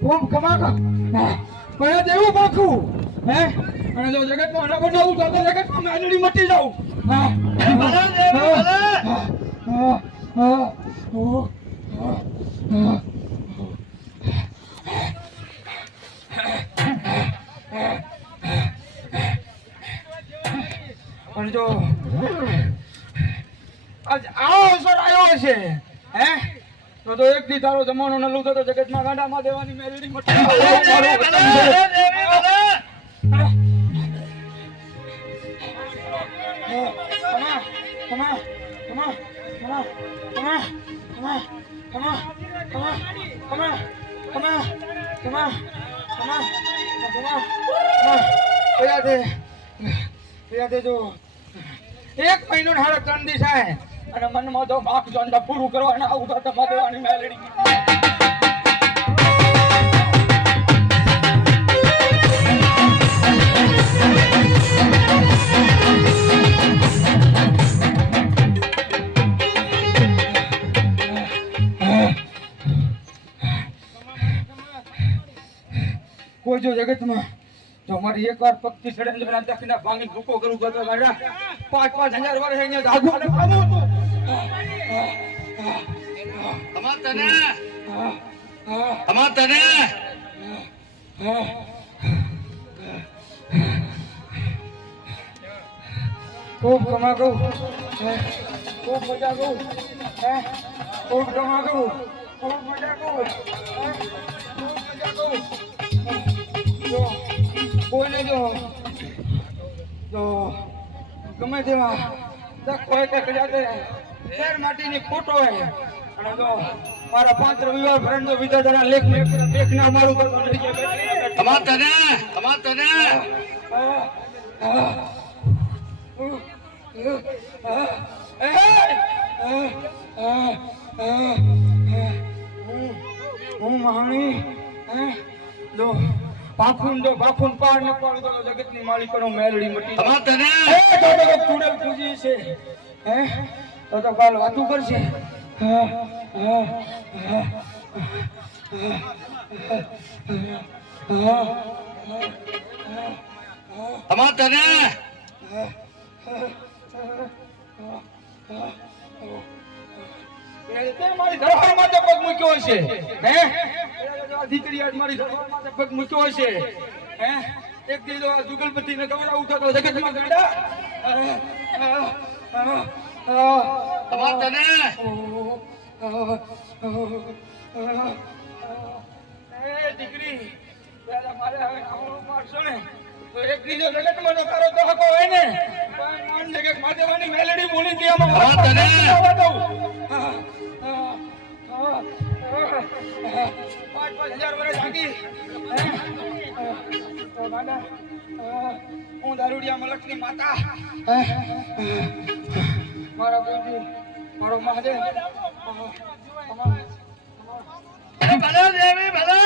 ખૂબ કમાકા પણ દેવું પાખું હે અને જો જગતમાં ન બનાવું તો જગતમાં મેલડી મટી જાઉં પણ જો આજ આવો અવસર આવ્યો છે હે તો એક દી તારો જમાનો ન લૂતો તો જગતમાં ગાંડામાં દેવાની મેલડી મટી એક મહિનો 3.5 દિવસ અને મનમાં તો માખ જોંડા પૂરું કરવાના આવું તો તમારે દેવાની મેલડી કોઈ જો જગતમાં જો મારી એકવાર પગથી ચડે ને દક્ષિણા ભાંગી ભૂકો કરું તો ગાડા 5,000 વર્ષ અહીંયા જાગો અને પામો તો અમાર તને ખૂબ કમા ગયું ખૂબ મજા ગયું ખૂબ કમા ગયું ખૂબ મજા ગયું ખૂબ મજા ગયું જો કોઈને જો ગમે તેવા કોઈ કે કજાતે શેર માટીની ફોટો હોય અને જો મારા 5 રવિવાર ફ્રેન્ડ જો વિદ્યાર્થીના લેખ ના મારું તો લઈ જાય અમાર તને હું મહાણી જો બાફુન પાર ન પાડું તો જગતની માલિકોનો મેલડી મટી અમાર તને તો ચૂડેલ પૂજી છે હે તો કાલ વાતું કરશે અમાર તને મારી ધરવાડ માટે પગ મૂક્યો છે હે દીકરી આજ મારી ધરવાડ માટે પગ મૂક્યો છે હે એક દી તો જુગલપતિ ને ગવડાવું તો જગતમાં ગાડા અમાર તને એ દીકરી પેલા મારે હવે આવડું મારશો ને તો એક બીજો જગતમાં નો તારો તો હકો હોય ને પણ માન જગત માદેવાની મેલડી બોલી દી આમાં અમાર તને 5,000 વર્ષ જાગી તો ગાડા હું દારૂડિયા મલકની માતા મારા કોઈ મારો મહાદેવ ભલે દેવી ભલે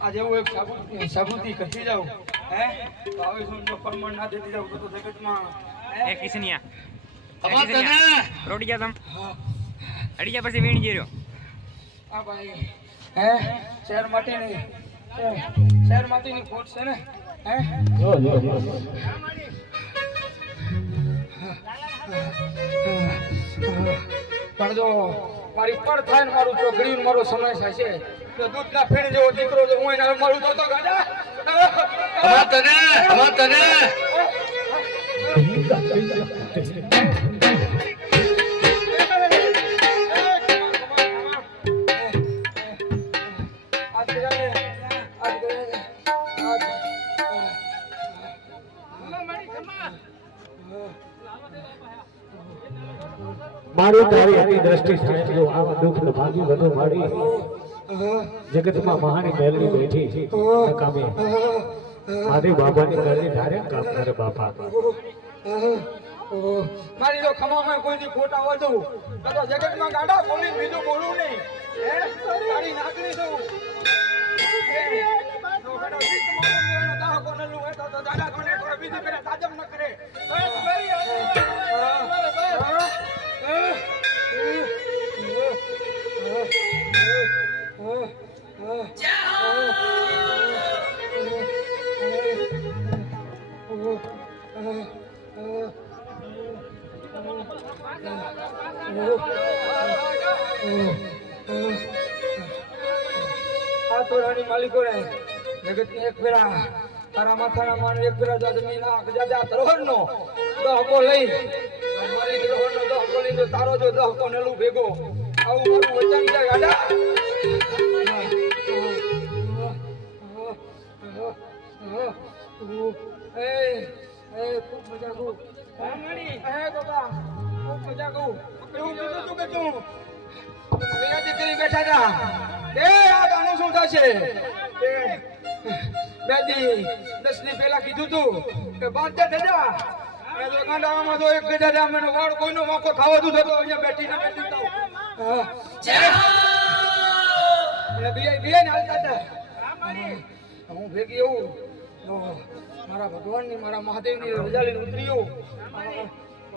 આજે હું એક સાબુતી કહી જાઉં હે તો હવે શું જો પરમાણ ના દેતી જાઉં તો જગતમાં એ કિસનિયા અમાર તને રોટી ગયા તમ અડીયા પછી વીણી જેર્યો આ ભાઈ હે શેર માટીની ખોટ છે ને હે પણ જો મારી પર થાય ને મારું ચોકડી મારો સમય થશે તો દૂધના ફેણ જેવો દીકરો જો હું એના મારું તો ગાડા અમાર તને મારી તારી એની દ્રષ્ટિ સાચી આ દુઃખ ભાગી બધું મારી જગતમાં મહાની મેલની બેઠી નકામી મારી બાબાની કરણી ધારે કામ કરે બાપા મારી તો ખમામાં કોઈ દી ખોટા વધુ તો જગતમાં ગાડા બોલી બીજું બોલું નહીં હે તારી નાકરી છું આ તોરાની માલિકો ને જગતની એક ફેરા તારા માથાના માન એક ફેરા જમીના ગજાજા ધરોહરનો દહકો લઈ મારી ધરોહરનો દહકો લઈને તારો જો દહકો નેલું ભેગો આવું મારું વચન છે ગાડા ખૂબ મજા કરું બાબા ખૂબ મજા કરું એવું કીધું તું કે તું વિનંતી કરી બેઠા હતા એ આ ગાનું શું થશે બેદી 10 ની પહેલા કીધું તું કે બાંધે થજા અને તો ગાંડામાં તો એક ગજા મને વાળ કોઈનો મોકો ખાવા દઉં તો અહીંયા બેઠી ના બેઠી તો અને બીએ ને હાલતા હતા હું ભેગી એવું તો મારા ભગવાનની મારા મહાદેવની રજા લઈને ઉતર્યો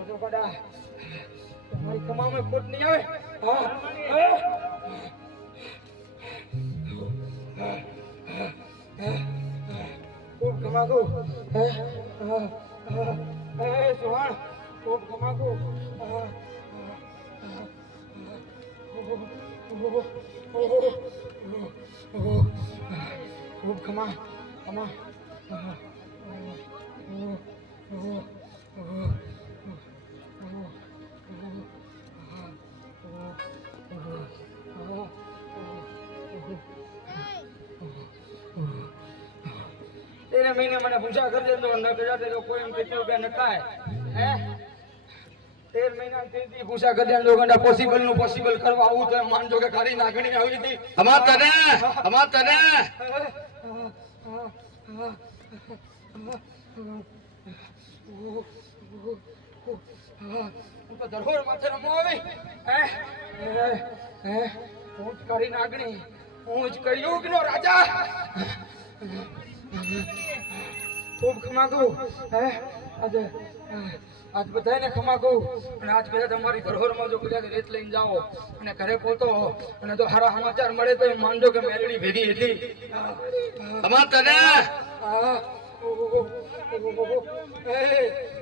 તો કડા મારી કમામાં ખોટ નહીં આવે ખૂબ કમાગો સોહણ ખૂબ કમાગો ખૂબ કમા કમા तेरे महीने मैंने पूछा कर दे तो न कर दे तो कोई हम कितने रुपया नकाए हैं 13 महीना થી પૂછા कर दे तो गंडा पॉसिबल नो पॉसिबल करवा आવું તો માનજો કે ખારી નાગણી આવી હતી અમાર તને તો ધરોહર માથે રમો આવી હે હું જ ખારી નાગણી હું જ કળિયુગનો રાજા ખૂબ ખમાગું હે આજ બધાને ખમાગું અને આજ બધા તમારી ધરોહરમાં જો કદાચ રેત લઈને જાઓ અને ઘરે પહોંચો અને તો સારા સમાચાર મળે તો માનજો કે મેલડી ભેગી હતી અમાર તને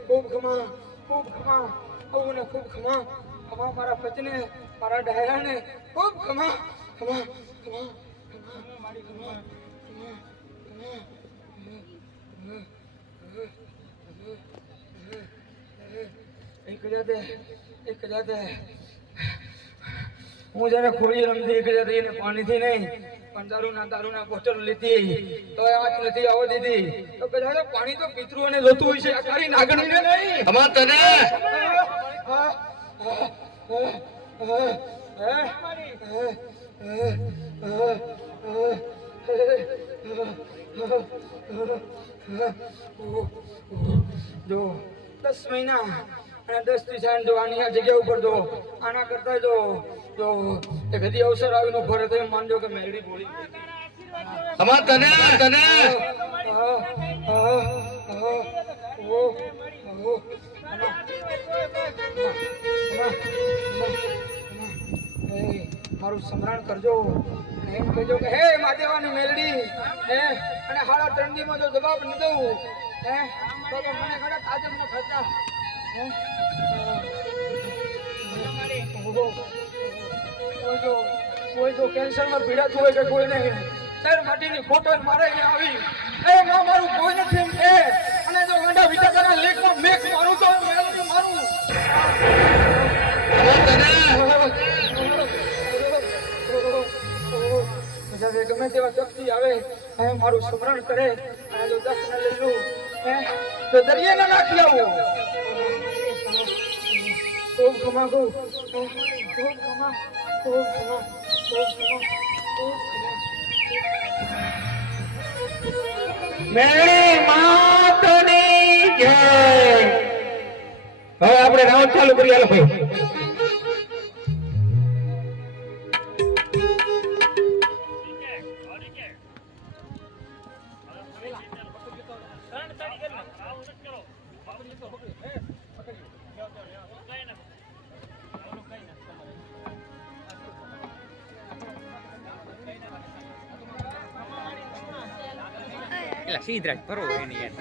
ખૂબ ખમા આવું ને ખૂબ ખમા મારા પતિને મારા ડાયરાને ખૂબ ખમા મારી ખમા એક જાતે હું જયારે ખોલી રમતી એક જાતે એને પાણીથી નહીં પણ દારૂના બોટલ લીધી તો આંચ નથી આવવા દીધી તો કદાચ પાણી તો પિતૃઓને જોતું હોય છે આ તારી નાગણીને નહીં અમાર તને જો 10 મહિના અને 10 થી સાંજ જો આની આ જગ્યા ઉપર જો આના કરતા જો એક હજી અવસર આવીનો ભરે તો એમ માનજો કે મેલડી બોલી અમાર તને મારું સ્મરણ કરજો અને એમ કહેજો કે હે માદેવાની મેલડી હે અને હાડા 3 દીમાં જો જવાબ ન દઉં હે તો મને ઘણા તાજબ ન થતા હે કોઈ જો કેન્સરમાં પીડાતું હોય કે કોઈ નહીં સર માટીની ફોટો મારે અહીંયા આવી એ માં મારું કોઈ નથી એમ કે અને જો ગંડા વિચારના લેખમાં મેક મારું તો મેલડી મારું જ્યારે ગમે તેવા શક્તિ આવે હે મારું સ્મરણ કરે અને જો દક્ષ ન લઈ લઉં હે તો દરિયે ના નાખી આવું ખૂબ કમાગો ખૂબ કમા મેળી માતની જય. હવે આપણે રાઉન્ડ ચાલુ કરીએ હાલો ભાઈ. એટલે સિદ્ધરાજ ભરો એની યાર